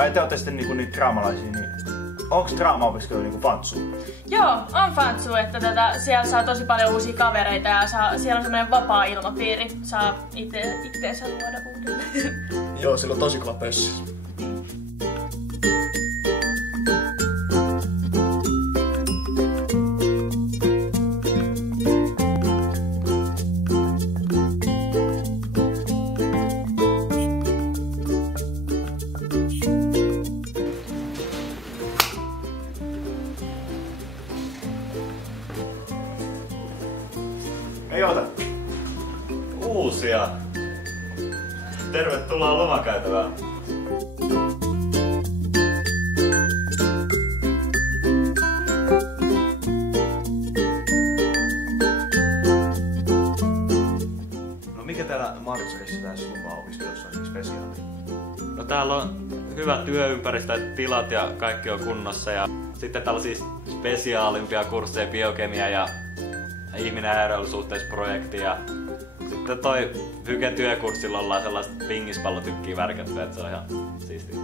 Ai te ootte sitten niitä draamalaisia, niin onko draamaopiskelu niinku fantsu? Joo, on fantsu, että siellä saa tosi paljon uusia kavereita ja siellä on semmoinen vapaa ilmapiiri. Saa itteensä luoda uudelleen. Joo, sillä on tosi kova pössi. Ei ota. Uusia. Tervetuloa lomakäytävään. No mikä täällä Marksessa tässä loma-opiskelussa on spesiaali? No täällä on hyvä työympäristö, tilat ja kaikki on kunnossa. Ja sitten täällä on siis spesiaalimpia kursseja, biokemia ja ihminen aerosuhteisprojekti. Ja sitten toi Hyken työkurssilla ollaan sellaiset pingispallotykkiä värkätty, että se on ihan siistiä.